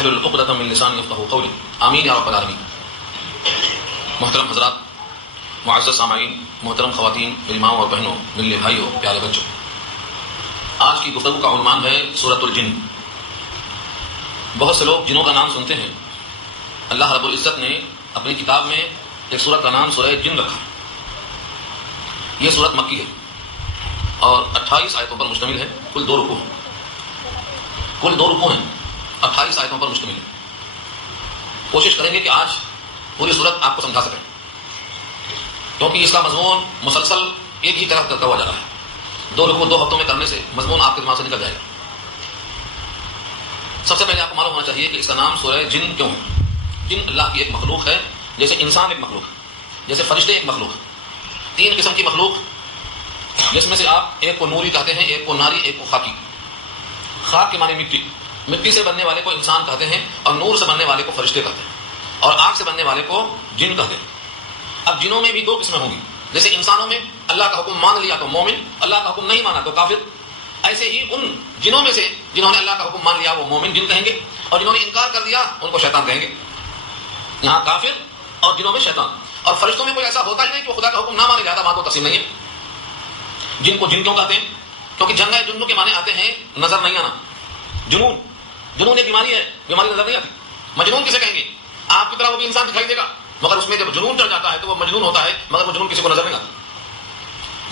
عقدۃ من لسانی یفقہوا قولی، آمین یا رب العالمین۔ محترم حضرات، معزز سامعین، محترم خواتین، میری ماں اور بہنوں، ملے بھائیوں، پیارے بچوں، آج کی گفتگو کا عنوان ہے سورۃ الجن۔ بہت سے لوگ جنوں کا نام سنتے ہیں۔ اللہ رب العزت نے اپنی کتاب میں ایک سورت کا نام سورہ جن رکھا۔ یہ سورت مکی ہے اور 28 آیتوں پر مشتمل ہے۔ کل دو رکوع ہیں، 28 آیتوں پر مشتمل ہے۔ کوشش کریں گے کہ آج پوری سورت آپ کو سمجھا سکیں، کیونکہ اس کا مضمون مسلسل ایک ہی طرح کرتا ہوا جا رہا ہے۔ 2 رکوع 2 ہفتوں میں کرنے سے مضمون آپ کے دماغ سے نکل جائے گا۔ سب سے پہلے آپ کو معلوم ہونا چاہیے کہ اس کا نام سورہ جن کیوں ہے۔ جن اللہ کی ایک مخلوق ہے، جیسے انسان ایک مخلوق ہے، جیسے فرشتے ایک مخلوق ہے۔ 3 قسم کی مخلوق، جس میں سے آپ ایک کو نوری کہتے ہیں، ایک کو ناری، ایک کو خاکی۔ خاک کے معنی مٹی، مٹی سے بننے والے کو انسان کہتے ہیں، اور نور سے بننے والے کو فرشتے کہتے ہیں، اور آگ سے بننے والے کو جن کہتے ہیں۔ اب جنوں میں بھی 2 قسمیں ہوں گی۔ جیسے انسانوں میں اللہ کا حکم مان لیا تو مومن، اللہ کا حکم نہیں مانا تو کافر۔ ایسے ہی ان جنوں میں سے جنہوں نے اللہ کا حکم مان لیا وہ مومن جن کہیں گے، اور جنہوں نے انکار کر دیا ان کو شیطان کہیں گے۔ یہاں کافر اور جنوں میں شیطان۔ اور فرشتوں میں کوئی ایسا ہوتا ہی نہیں کہ خدا کا حکم نہ مانے، لہٰذا ماں کو تقسیم نہیں ہے۔ جن کو جن کیوں کہتے ہیں؟ کیونکہ جنگ جنوں کے معنی آتے ہیں نظر نہیں آنا، جنون ایک بیماری ہے، بیماری نظر نہیں آتی۔ مجنون کسے کہیں گے؟ آپ کی طرح وہ بھی انسان دکھائی دے گا، مگر اس میں جب جنون چڑھ جاتا ہے تو وہ مجنون ہوتا ہے، مگر وہ جنون کسی کو نظر نہیں آتا۔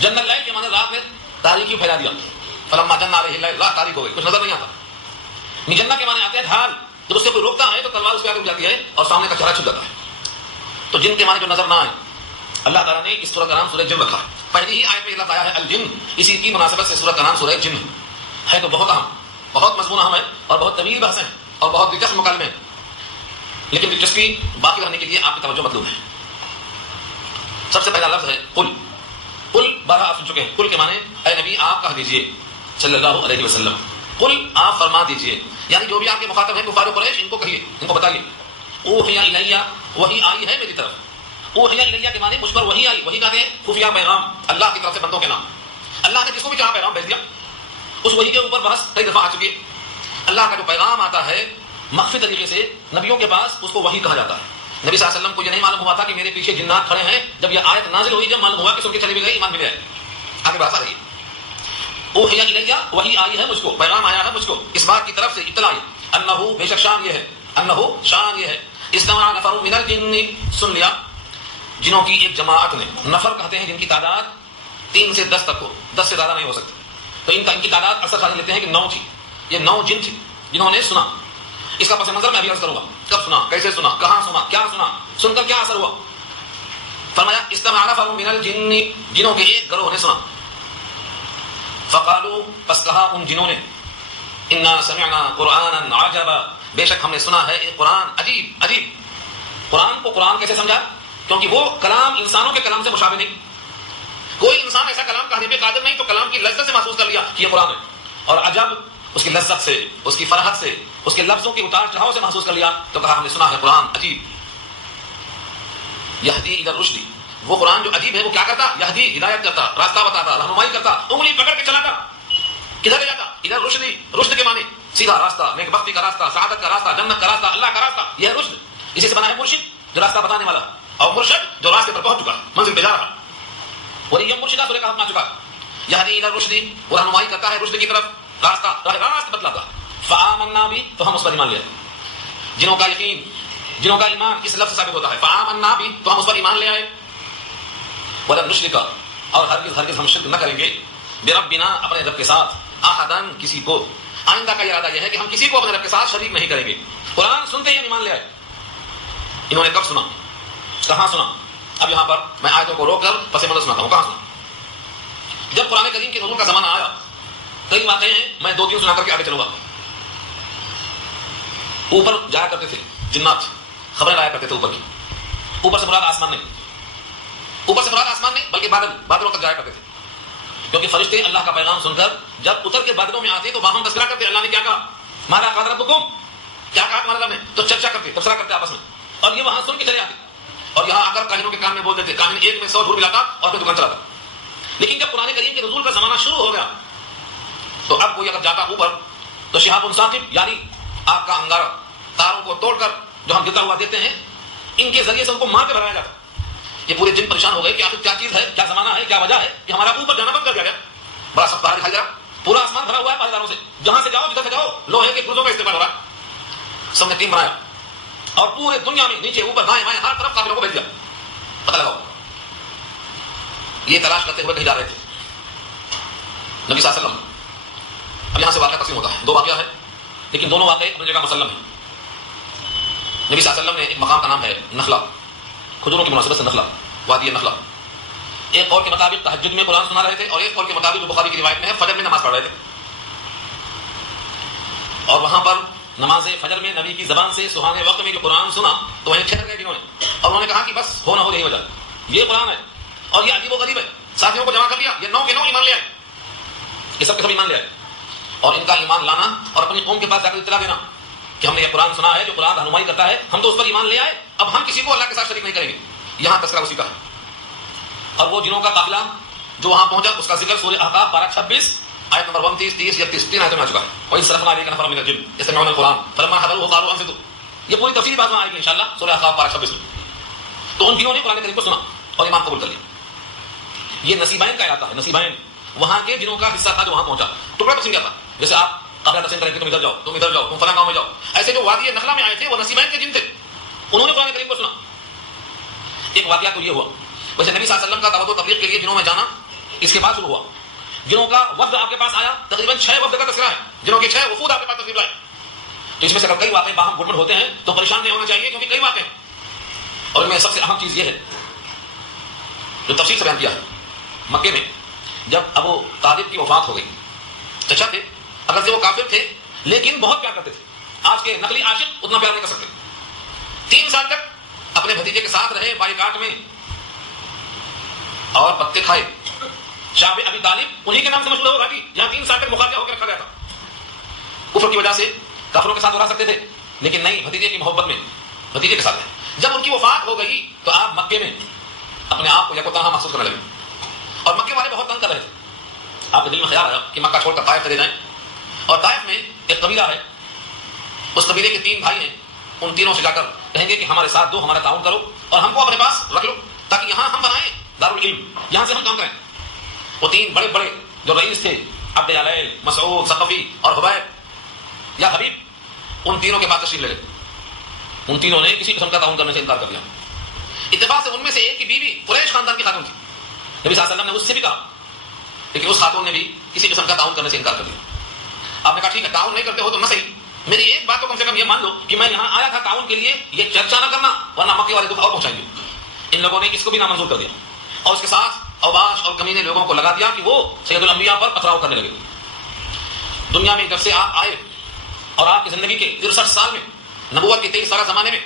جن اللیل کے معنی رات میں تاریکی پھیلا دیا، فلما جن علیہ اللیل، رات تاریک ہو گئی، کچھ نظر نہیں آتا۔ نجنہ کے معنی آتے ہیں ڈھال، جب اس سے کوئی روکتا ہے تو تلوار اس کے آگے اٹھ جاتی ہے اور سامنے کا چہرہ چھپ جاتا ہے۔ تو جن کے معنی جو نظر نہ آئے، اللہ تعالیٰ نے اس سورۃ کا نام سورہ جن رکھا۔ پہلی ہی آیت میں لفظ آیا ہے الجن، اسی کی مناسبت سے سورۃ کا نام سورہ جن ہے۔ تو بہت اہم، بہت مضمون اہم ہے، اور بہت طویل بحث ہے، اور بہت دلچسپ مکالمے ہیں، لیکن دلچسپی باقی رہنے کے لیے آپ کی توجہ مطلوب ہے۔ سب سے پہلا لفظ ہے قل۔ قل 12 آپ سن چکے ہیں۔ قل کے معنی اے نبی آپ کہہ دیجئے صلی اللہ علیہ وسلم، قل آپ فرما دیجئے، یعنی جو بھی آپ کے مخاطب ہیں کفار قریش، ان کو کہیے، ان کو بتائیے۔ اوحی الیہ، وحی آئی ہے میری طرف۔ اوحی الیہ کے معنی مجھ پر وحی آئی، وحی کہتے ہیں خفیہ پیغام، اللہ کی طرف سے بندوں کے نام۔ اللہ نے جس کو بھی چاہا پیغام بھیج دیا۔ اس وحی کے اوپر بحث کئی دفعہ آ چکی ہے۔ اللہ کا جو پیغام آتا ہے مخفی طریقے سے نبیوں کے پاس، اس کو وحی کہا جاتا ہے۔ نبی صلی اللہ علیہ وسلم کو یہ نہیں معلوم ہوا تھا کہ میرے پیچھے جنات کھڑے ہیں، جب یہ آیت نازل ہوئی، جب معلوم ہوا کہ سن کے چلی بھی گئی، ایمان بھی لے آئے۔ آگے بات آ رہی ہے، اوحی الیہ، وحی آئی ہے مجھ کو، پیغام آیا ہے مجھ کو، اس بات کی طرف سے اطلاع، انہو بے شک شان یہ ہے، انہو شان یہ ہے، استمع نفر من الجن، سن لیا جنوں کی ایک جماعت نے۔ نفر کہتے ہیں جن کی تعداد 3 سے 10 تک ہو، 10 سے زیادہ نہیں ہو سکتی۔ تو ان کی تعداد اکثر خاص لیتے ہیں کہ 9 تھی۔ یہ 9 جن تھی جنہوں نے سنا۔ اس کا پس منظر میں ابھی عرض کروں گا، کب سنا، کیسے سنا، کہاں سنا، کیا سنا، سن کر کیا اثر ہوا۔ فرمایا استمع نفر من الجن، جنوں کے ایک گروہ نے سنا۔ فقالوا، پس کہا ان جنوں نے، انا سمعنا قرآنا عجبا، بے شک ہم نے سنا ہے ایک قرآن عجیب۔ عجیب قرآن کو قرآن کیسے سمجھا؟ کیونکہ وہ کلام انسانوں کے کلام سے مشابہ نہیں۔ کوئی انسان ایسا کلام کہنے پہ قادر نہیں تو کلام کی لذت سے محسوس کر لیا کہ یہ قرآن ہے، اور عجب اس کی لذت سے، اس کی فرحت سے، اس کے لفظوں کی اتار چڑھاؤ سے محسوس کر لیا، تو کہا ہم نے سنا ہے قرآن عجیب۔ یہدی الی الرشد، وہ قرآن جو عجیب ہے وہ کیا کرتا؟ یہدی، ہدایت کرتا، راستہ بتاتا، رہنمائی کرتا، انگلی پکڑ کے چلاتا، کدھر لے جاتا؟ الی الرشد، رشد کے معنی سیدھا راستہ، نیک بختی کا راستہ، سعادت کا راستہ، جنت کا راستہ، اللہ کا راستہ، یہ ہے رشد۔ اسی سے بنا ہے مرشد، جو راستہ بتانے والا، اور مرشد جو راستے پر پہنچ چکا، منزل پہ جا رہا۔ اور یہ مرشدہ سورہ کہف میں آ چکا، یہدی الی الرشد، وہ رہنمائی کرتا ہے رشد کی طرف، راستہ راست بتلاتا۔ فآمنا بھی، تو ہم اس پر ایمان لے آئے۔ جنہوں کا یقین، جنہوں کا ایمان اس لفظ ثابت ہوتا ہے، فآمنا بھی، تو ہم اس پر ایمان لے آئے۔ ولن نشرک، اور ہرگز ہم شرک نہ کریں گے، بربنا، اپنے رب کے ساتھ، احدن، کسی کو۔ آئندہ کا ارادہ یہ ہے کہ ہم کسی کو اپنے رب کے ساتھ شریک نہیں کریں گے۔ قرآن سنتے ہی ہم ایمان لے آئے۔ انہوں نے کب سنا، کہاں سنا؟ اب یہاں پر میں آیتوں کو روک کر پس منظر سناتا ہوں۔ کہاں سنا؟ جب قرآن کریم کے نزول کا زمانہ آیا، کئی واقعے ہیں، میں 2-3 سنا کر کے آگے چلوں گا۔ اوپر جایا کرتے تھے جنات، خبریں لایا کرتے تھے اوپر کی۔ اوپر سے مراد آسمان نہیں، اوپر سے مراد آسمان نہیں بلکہ بادلوں تک جایا کرتے تھے، کیونکہ فرشتے اللہ کا پیغام سن کر جب اتر کے بادلوں میں آتے تو باہم تذکرہ کرتے، اللہ نے کیا کہا، ماذا قال ربکم، کیا کہا تمہارے رب نے، تو چرچا کرتے، تبصرہ کرتے آپس میں، اور یہ وہاں سن کے چلے آتے، اور یہاں آ کر کاہنوں کے کان میں بول دیتے، کاہن ایک میں 100 جھوٹ ملاتا اور پھر دکان چلاتا۔ لیکن جب قرآن کریم کے نزول کا زمانہ شروع ہو گیا تو اب کوئی اگر جاتا اوپر تو شہاب ثاقب، یعنی آگ کا انگارہ تاروں کو توڑ کر جو ہم گرتا ہوا دیتے ہیں، ان کے ذریعے سے ان کو مار کے بھگایا جاتا. یہ پورے جن پریشان ہو گئے کہ آخر کیا چیز ہے، کیا زمانہ ہے، کیا وجہ ہے کہ ہمارا اوپر جانا بند کر دیا گیا. بڑا سخت پہاڑ دکھائی دے رہا، پورا آسمان بھرا ہوا ہے پہرے داروں سے، جہاں سے جاؤ جدھر سے جاؤ لوہے کے گردوں کا استعمال ہو رہا ہے. سب نے ٹیم بنایا اور پورے دنیا میں نیچے اوپر دائیں بائیں ہر طرف قافلوں کو بھیج دیا. پتہ لگاؤ. یہ تلاش کرتے ہوئے کہیں جا رہے تھے نبی صلی اللہ علیہ وسلم. اب یہاں سے واقعہ تقسیم ہوتا ہے، دو واقعہ ہے لیکن دونوں واقعے اپنی جگہ مسلم ہیں. نبی صلی اللہ علیہ وسلم نے ایک مقام کا نام ہے نخلا، کھجوروں کی مناسبت سے نخلا، وادی نخلا. ایک قول کے مطابق تہجد میں قرآن سنا رہے تھے اور ایک قول کے مطابق جو بخاری کی روایت میں ہے فجر میں نماز پڑھ رہے تھے. اور وہاں پر نماز فجر میں نبی کی زبان سے سہانے وقت میں جو قرآن سنا تو وہیں ٹھہر گئے جنہوں نے، اور انہوں نے کہا کہ بس ہو نہ ہو یہی وجہ، یہ قرآن ہے اور یہ عجیب و غریب ہے. ساتھیوں کو جمع کر لیا، یہ 9 کے 9 ایمان لے آئے، یہ سب کے سب ایمان لے آئے. اور ان کا ایمان لانا اور اپنی قوم کے پاس جا کر اطلاع دینا کہ ہم نے یہ قرآن سنا ہے جو قرآن رہنمائی کرتا ہے، ہم تو اس پر ایمان لے آئے، اب ہم کسی کو اللہ کے ساتھ شریک نہیں کریں گے. یہاں تذکرہ اسی کا ہے. اور وہ جنوں کا قافلہ جو وہاں پہنچا اس کا ذکر سورہ احقاف 12-26 آیت نمبر 29 30 31 3 آیتوں میں آ چکا ہے. وَإِذْ صَرَفْنَا إِلَيْكَ نَفَرًا مِنَ الْجِنِّ يَسْتَمِعُونَ الْقُرْآنَ فَلَمَّا حَضَرُوهُ قَالُوا أَنصِتُوا. یہ پوری تفصیلی بات میں آئے گی انشاءاللہ سورہ احقاف 12-26 میں. تو ان جنوں نے قرآن کریم کو سنا اور ایمان قبول کر لیا. یہ نصیبین کا علاقہ ہے. نصیبین وہاں کے جنوں کا حصہ تھا جو وہاں پہنچا. ٹکڑا تقسیم کیا تھا، جیسے آپ قافلہ تقسیم کریں کہ تم ادھر جاؤ، تم ادھر جاؤ، تم فلاں گاؤں میں جاؤ. ایسے جو وادی نخلا میں آئے تھے وہ نصیبین کے جن تھے، انہوں نے قرآن کریم کو سنا. ایک واقعہ تو یہ ہوا. ویسے نبی صلی اللہ علیہ وسلم کا دعوت و تبلیغ کے لیے جنوں میں جانا اس کے بعد شروع ہوا. جنوں کا وفد آپ کے پاس آیا، تقریباً 6 وفد کا تذکرہ ہے، جنوں کے 6 وفود آپ کے پاس تشریف لائے. تو اس میں سے اگر کئی واقعے باہم گڑبڑ ہوتے ہیں تو پریشان نہیں ہونا چاہیے کیونکہ کئی واقعے ہیں. اور ان میں سب سے اہم چیز یہ ہے جو تفصیل سے بیان کیا ہے. مکے میں جب ابو طالب کی وفات ہو گئی، چچا تھے، اگرچہ وہ کافر تھے لیکن بہت پیار کرتے تھے. آج کے نقلی عاشق اتنا پیار نہیں کر سکتے. 3 سال تک اپنے بھتیجے کے ساتھ رہے بائی کاٹ میں اور پتے کھائے. شاہ ابی طالب انہی کے نام سے مشہور ہو گھاٹی جہاں 3 سال تک مخالفہ ہو کے رکھا گیا تھا. کفر کی وجہ سے کافروں کے ساتھ رہ سکتے تھے لیکن نہیں، بھتیجے کی محبت میں بھتیجے کے ساتھ رہے. جب ان کی وفات ہو گئی تو آپ مکے میں اپنے آپ کو یکوتنہا محسوس کرنے لگے اور مکے والے بہت تنگ کر رہے تھے. آپ کے دل میں خیال آیا کہ مکہ چھوڑ کر طائف چلے جائیں. اور طائف میں ایک قبیلہ ہے، اس قبیلے کے 3 بھائی ہیں، ان تینوں سے جا کر کہیں گے کہ ہمارے ساتھ دو، ہمارا تعاون کرو اور ہم کو اپنے پاس رکھ لو تاکہ یہاں ہم بنائیں دارالعلم، یہاں سے ہم کام کریں. وہ 3 بڑے بڑے جو رئیس تھے، عبد علیل، مسعود ثقفی اور حبیب یا حبیب، ان تینوں کے پاس تشریف لے گئے. ان تینوں نے کسی قسم کا تعاون کرنے سے انکار کر دیا. اتفاق سے ان میں سے ایک کی بیوی قریش خاندان کی خاتون تھی. نبی صلی اللہ علیہ وسلم نے اس سے بھی کہا لیکن اس خاتون نے بھی کسی قسم کا تعاون کرنے سے انکار کر دیا. آپ نے کہا ٹھیک ہے تعاون نہیں کرتے ہو تو نہ صحیح، میری ایک بات تو کم سے کم یہ مان لو کہ میں یہاں آیا تھا تعاون کے لیے، یہ چرچا نہ کرنا ورنہ مکے والے دکھ اور پہنچائیں گے. ان لوگوں نے اس کو بھی نامنظور کر دیا اور اس کے ساتھ اوباش اور کمینے لوگوں کو لگا دیا کہ وہ سید الانبیاء پر پتھراؤ کرنے لگے. دنیا میں جب سے آپ آئے اور آپ کی زندگی کے 63 سال میں، نبوت کے 23 سالہ زمانے میں،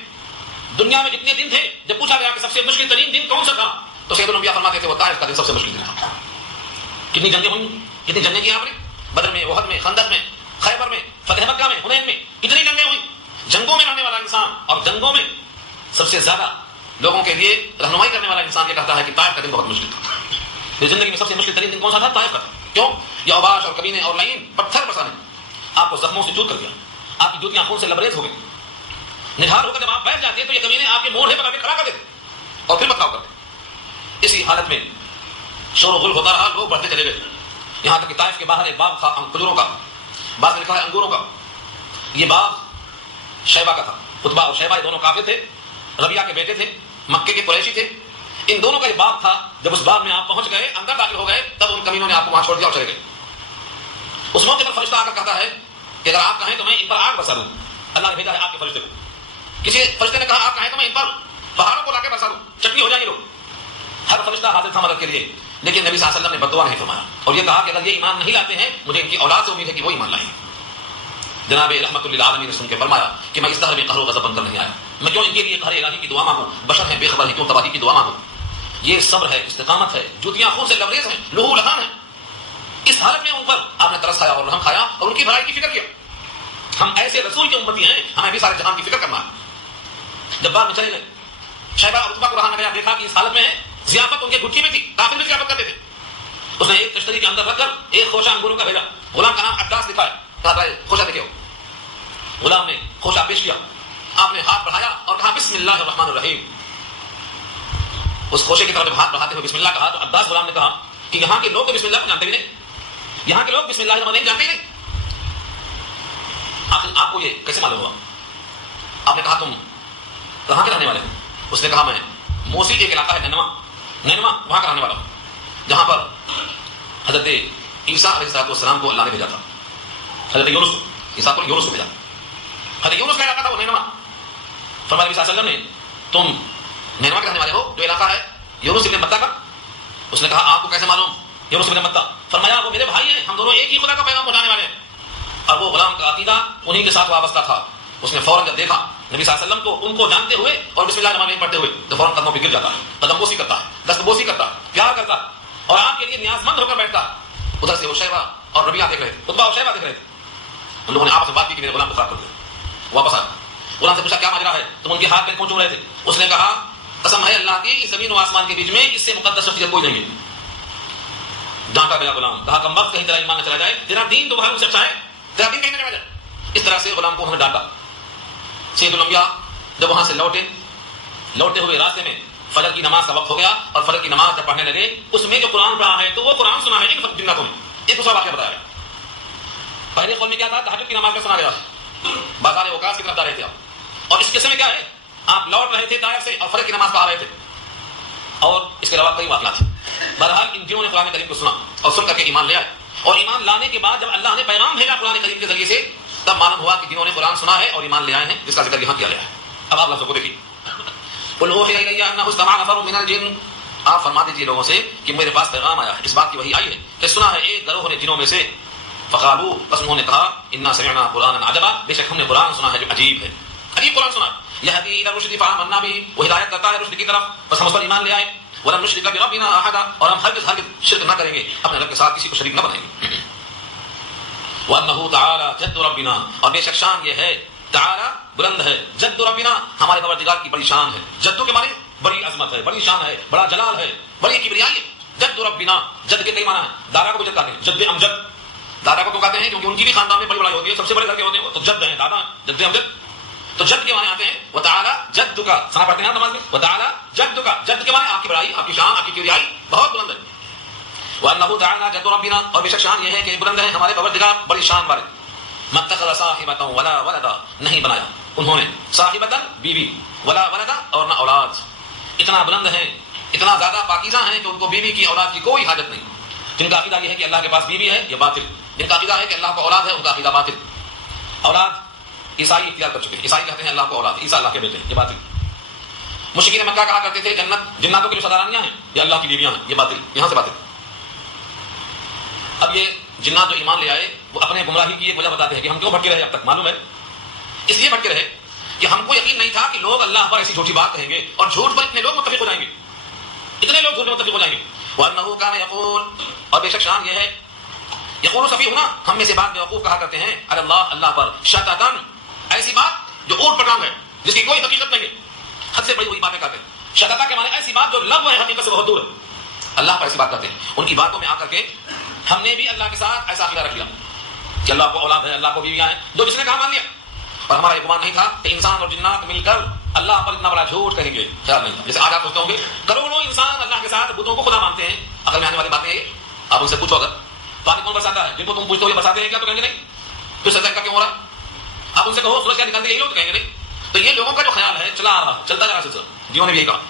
دنیا میں جتنے دن تھے، جب پوچھا گیا کہ سب سے مشکل ترین دن کون سا تھا تو سید الانبیاء فرماتے تھے وہ طائف کا دن سب سے مشکل دن تھا. کتنی جنگیں ہوئی، کتنی جنگیں کی آپ نے، بدر میں، احد میں، خندق میں، خیبر میں، فتح مکہ میں، حنین میں، اتنی جنگیں ہوئی. جنگوں میں رہنے والا انسان اور جنگوں میں سب سے زیادہ لوگوں کے لیے رہنمائی کرنے والا انسان یہ کہتا ہے کہ طائف کا دن بہت مشکل تھا. یہ زندگی میں سب سے مشکل ترین دن کون سا تھا؟ طائف کا. کیوں؟ یہ اوباش اور کمینے اور لعین پتھر برسانے آپ کو زخموں سے چور کر دیا، آپ کی جوتیاں خون سے لبریز ہو گئی. نڈھال ہو کر جب آپ بیٹھ جاتے تو یہ کمینے آپ کے موڑے پکڑ کے کھڑا کر دیتے اور پھر پتھراؤ کرتے. اسی حالت میں شور و غل ہوتا رہا، لوگ بڑھتے چلے گئے، یہاں تک کہ طائف کے باہر ایک باغ تھا کھجوروں کا، بعض میں لکھا ہے انگوروں کا. یہ باغ شیبہ کا تھا. عتبہ اور شیبہ یہ دونوں کافر تھے، ربیہ کے بیٹے تھے، مکے کے قریشی تھے. ان دونوں کا یہ باغ تھا. جب اس باغ میں آپ پہنچ گئے، اندر داخل ہو گئے، تب ان کمینوں نے آپ کو وہاں چھوڑ دیا اور چلے گئے. اس موقع پر فرشتہ آ کر کہتا ہے کہ اگر آپ کہیں تو میں ان پر آگ برسا دوں. اللہ نے بھیجا ہے آپ کے فرشتے کو. کسی فرشتے نے کہا آپ کہیں تو میں ان پر پہاڑوں کو لا کے برسا دوں، چٹنی ہو جائیں گے لوگ. ہر فرشتہ حاضر تھا مدد کے لیے، لیکن نبی صلی اللہ علیہ وسلم نے بددعا نہیں فرمایا اور یہ کہا کہ اگر یہ ایمان نہیں لاتے ہیں مجھے ان کی اولاد سے امید ہے کہ وہ ایمان لائیں. جناب رحمت للعالمین نے سن کے فرمایا کہ میں اس طرح میں قہر و غضب بن کر نہیں آیا، میں کیوں ان کے لیے قہر الہی کی دعا مانگوں، بشر ہیں بے خبر ہیں کیوں تباہی کی دعا مانگوں. یہ صبر ہے، استقامت ہے، جوتیاں خون سے لبریز ہیں، لہو لہان ہیں. اس حالت میں ان پر آپ نے ترس کھایا اور رحم کھایا اور ان کی بھلائی کی فکر کیا. ہم ایسے رسول کی امتی ہیں، ہمیں بھی سارے جہان کی فکر کرنا ہے. جب بعد میں چلے گئے، شیبہ اور عتبہ کو رہا نہ گیا، دیکھا کہ اس حالت میں ہے، ضیافت ان کے گٹھی میں تھی، کافر بھی ضیافت کرتے تھے. اس نے ایک کشتری کے اندر رکھ کر ایک خوشہ انگوروں کا بھیجا. غلام کا نام عباس لکھا ہے، کہا ہے خوشہ دیکھو. غلام نے خوشہ پیش کیا آپ نے ہاتھ بڑھایا اور کہا بسم اللہ الرحمن الرحیم. اس خوشے کی طرف جب ہاتھ بڑھاتے ہوئے بسم اللہ کہا تو عباس غلام نے کہا کہ یہاں کے لوگ تو بسم اللہ کو جانتے بھی نہیں, یہاں کے لوگ بسم اللہ الرحمن الرحیم جانتے ہی نہیں. آخر آپ کو یہ کیسے معلوم ہوا؟ آپ نے کہا تم کہاں کے رہنے والے ہو؟ اس نے کہا میں موصل ایک علاقہ ہے نینوا وہاں کا رہنے والا ہوں, جہاں پر حضرت عیسیٰ علیہ السلام کو اللہ نے بھیجا تھا. حضرت یونس عیسیٰ کو یونس کو بھیجا. حضرت یونس کا علاقہ تھا وہ نینوا. فرمایا نبی صلی اللہ علیہ وسلم نے تم نینوا کے رہنے والے ہو جو علاقہ ہے یونس ابن متہ کا. اس نے کہا آپ کو کیسے معلوم یونس ابن متہ؟ فرمایا وہ میرے بھائی ہیں, ہم دونوں ایک ہی خدا کا پیغام پہنچانے والے ہیں. اور وہ غلام کا عقیدہ انہی کے ساتھ وابستہ تھا. اس نے فوراً جب دیکھا نبی صلی اللہ علیہ وسلم کو ان کو جانتے ہوئے اور بسم اللہ الرحمن الرحیم پڑھتے ہوئے تو فوراً قدموں پہ گر جاتا ہے, قدم بوسی کرتا ہے, دست بوسی کرتا ہے, پیار کرتا ہے اور آپ کے لیے نیاز مند ہو کر بیٹھتا ہے. ادھر سے وہ شیبہ اور ربیعہ دیکھ رہے تھے, عتبہ اور شیبہ دیکھ رہے تھے. ان لوگوں نے آپس میں بات کی کہ میرے غلام کو خراب کر دیا. واپس آیا, غلام سے پوچھا کیا ماجرا ہے؟ تم ان کے ہاتھ پہ کیوں چوم رہے تھے؟ اس نے کہا قسم ہے اللہ کی, اس زمین و آسمان کے بیچ میں اس سے مقدس شخصیت کوئی نہیں ہے. ڈانٹا گیا غلام, کہا کم وقت کہیں تیرا ایمان نہ چلا جائے, تیرا دین تو باہر سے اچھا ہے, تیرا دین کہیں نہ چلا جائے. اس طرح سے غلام کو انہوں نے ڈانٹا. سید الانبیاء جب وہاں سے لوٹے ہوئے راستے میں فجر کی نماز کا وقت ہو گیا اور فجر کی نماز جب پڑھنے لگے اس میں جو قرآن پڑھا ہے تو وہ قرآن سنا ہے ایک جناتوں نے. ایک دوسرا واقعہ بتایا ہے. پہلے قول میں کیا تھا, تہجد کی نماز میں سنا گیا, بازار اوقاف کی طرف جا رہے تھے آپ, اور اس قصے میں کیا ہے, آپ لوٹ رہے تھے طائف سے اور فجر کی نماز پڑھا رہے تھے, اور اس کے علاوہ کئی واقعات ہیں. بہرحال ان جنہوں نے قرآن کریم کو سنا اور سن کر کے ایمان لے آئے, اور ایمان لانے کے بعد جب اللہ نے پیغام بھیجا قرآن کریم کے ذریعے سے تب معلوم ہوا کہ جنہوں نے قرآن سنا ہے اور ایمان لے آئے ہیں, جس کا ذکر یہاں کیا گیا ہے. اب آپ لفظوں کو دیکھیے, قل اوحی الی انہ استمع نفر من الجن, آپ فرما دیجیے لوگوں سے کہ میرے پاس پیغام آیا ہے, اس بات کی وحی آئی ہے کہ سنا ہے ایک گروہ نے جنوں میں سے. فقالوا, بس انہوں نے کہا انا سمعنا قرآنا عجبا, بے شک ہم نے قرآن سنا ہے جو عجیب ہے, عجیب قرآن سنا ہے. یہدی الی الرشد فآمنا به, وہ ہدایت کرتا ہے رشد کی طرف, بس ہم اس پر ایمان لے آئے. ولن نشرک بربنا احدا, اور ہم ہرگز شرک نہ کریں گے, اپنے رب کے ساتھ کسی کو شریک نہ بنائیں گے. وانہ تعالی جد ربنا, اور بے شک شان یہ ہے, تعالی بلند ہے, جد ربنا ہمارے پروردگار کی بڑی شان ہے. جدو کے معنی بڑی عظمت ہے, بڑی شان ہے, بڑا جلال ہے, بڑی کبریائی ہے. جد ربنا, جد کے کئی معنی ہیں. دادا کو بھی جد کہتے ہیں, جد امجد. دادا کو کیوں کہتے ہیں؟ کیونکہ ان کی بھی خاندان میں بڑی بڑائی ہوتی ہے, سب سے بڑے گھر کے ہوتے ہیں تو جد ہیں, دادا جد امجد. تو جد کے معنی آتے ہیں وتعالی جد کا, سنا پڑھتے ہیں نماز میں, وتعالی جد کا, جد کے معنی آپ کی بڑائی, آپ کی شان, آپ کی کبریائی بہت بلند ہے. وانہ تعالی جد ربنا, اور بے شک شان یہ ہے کہ بلند ہے ہمارے پروردگار بڑی شان والے. متخذ صاحبۃ ولا ولدا, نہیں بنایا انہوں نے صاحبۃ بیوی, ولا ولدا اور نہ اولاد. اتنا بلند ہیں, اتنا زیادہ پاکیزہ ہیں کہ ان کو بیوی کی اولاد کی کوئی حاجت نہیں. جن کا عقیدہ یہ ہے کہ اللہ کے پاس بیوی ہے یہ باطل, جن کا عقیدہ ہے کہ اللہ کو اولاد ہے ان کا عقیدہ باطل. اولاد عیسائی اختیار کر چکے ہیں, عیسائی کہتے ہیں اللہ کو اولاد, عیسیٰ اللہ کے بیٹے ہیں, یہ باطل. مشرکین مکہ کہا کرتے تھے جناتوں کی جو سردارانیاں ہیں یہ اللہ کی بیویاں ہیں, یہ باطل, یہاں سے باطل. اب یہ جنات جو ایمان لے آئے وہ اپنے گمراہی کی ایک وجہ بتاتے ہیں کہ ہم کیوں بھٹکے رہے اب تک, معلوم ہے اس لیے بھٹکے رہے کہ ہم کو یقین نہیں تھا کہ لوگ اللہ پر ایسی جھوٹی بات کہیں گے اور جھوٹ پر اتنے لوگ متفق ہو جائیں گے, اتنے لوگ جھوٹ میں متفق ہو جائیں گے. وانہ کان یقول, اور بے شک شان یہ ہے, یقول سفیہنا, ہم میں سے بعض بیوقوف کہا کرتے ہیں علی اللہ, اللہ پر, شططن, ایسی بات جو اوٹ پٹانگ ہے جس کی کوئی حقیقت نہیں ہے, حد سے بڑی ہوئی باتیں کرتے ہیں. شططا کے معنی ایسی بات جو لغو ہے, حقیقت سے بہت دور ہے, اللہ پر ایسی بات کرتے ہیں. ان کی باتوں میں آ کر کے ہم نے بھی اللہ کے ساتھ ایسا عقیدہ رکھ لیا کہ اللہ کو اولاد ہے, اللہ کو بیویاں ہیں, جو جس نے کہا مان لیا. اور ہمارا یہ گمان نہیں تھا کہ انسان اور جنات مل کر اللہ پر اتنا بڑا جھوٹ کہیں گے, خیال نہیں تھا. جیسے آج آپ سوچتے ہوں گے کروڑوں انسان اللہ کے ساتھ بتوں کو خدا مانتے ہیں, عقل میں آنے والی باتیں یہ, آپ ان سے پوچھو اگر پانی کون برساتا ہے, جن کو تم پوچھتے ہو یہ برساتے ہیں کیا, تو کہیں گے نہیں. پھر سزا کا کیوں ہو رہا, آپ ان سے کہو سورج کیا نکالتے ہیں, یہی لوگ تو کہیں گے نہیں. تو یہ لوگوں کا جو خیال ہے چلا آ رہا, چلتا جا رہا سلسلہ, جنہوں نے بھی یہی کہا.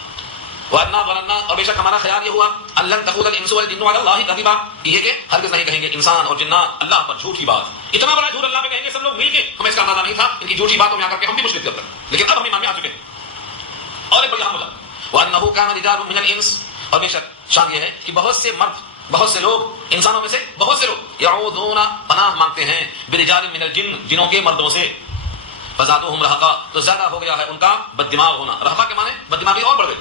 وَأَنَّا اور بے شک ہمارا خیال یہ ہوا أَلَّن تَقُولَ الْإِنسُ وَالْجِنُّ عَلَى اللَّهِ كَذِبًا, یہ کہ ہرگز نہیں کہیں گے انسان اور جنات اللہ پر جھوٹی بات. اتنا بڑا جھوٹ اللہ پہ کہیں گے سب لوگ مل کے, ہمیں اس کا اندازہ نہیں تھا. ان کی جھوٹی باتوں میں آ کر کے ہم بھی مشرک کرتے ہیں, لیکن اب ہم ایمان میں آ چکے ہیں. اور ایک بڑی اہم وجہ وَأَنَّهُ كَانَ رِجَالٌ مِنَ الْإِنسِ, اور بے شک شان یہ ہے کہ بہت سے مرد, بہت سے لوگ انسانوں میں سے بہت سے لوگ يعوذون پناہ مانگتے ہیں برجال من الجن, جنوں کے مردوں سے. فزادوہم رہقا, تو زیادہ ہو گیا ہے ان کا بد دماغ ہونا. رہقا کے معنی بد دماغی اور بڑھ گئی.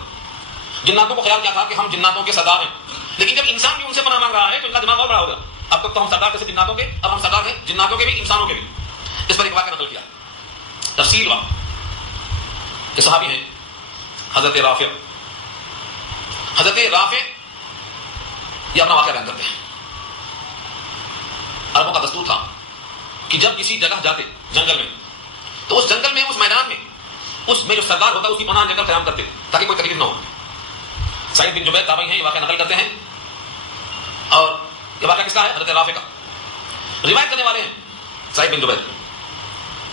جناتوں کو خیال کیا تھا کہ ہم جناتوں کے سردار ہیں, لیکن جب انسان بھی ان سے پناہ مانگ رہا ہے تو ان کا دماغ اور بڑا ہو گیا. اب تک تو ہم سردار تھے صرف جناتوں کے, اب ہم سردار ہیں جناتوں کے بھی انسانوں کے بھی. اس پر ایک واقعہ نقل کیا, تفصیل واقعہ. یہ صحابی ہیں حضرت رافع. حضرت رافع یہ اپنا واقعہ بیان کرتے ہیں. عربوں کا دستور تھا کہ جب کسی جگہ جاتے جنگل میں, تو اس جنگل میں, اس میدان میں اس میں جو سردار ہوتا ہے اس کی پناہ لے کر قیام کرتے تاکہ کوئی تکلیف نہ ہو. سعید بن جبیر تابعی ہیں, یہ واقعہ نقل کرتے ہیں, اور یہ واقعہ کس کا ہے؟ حضرت رافع کا. روایت کرنے والے ہیں سعید بن جبیر.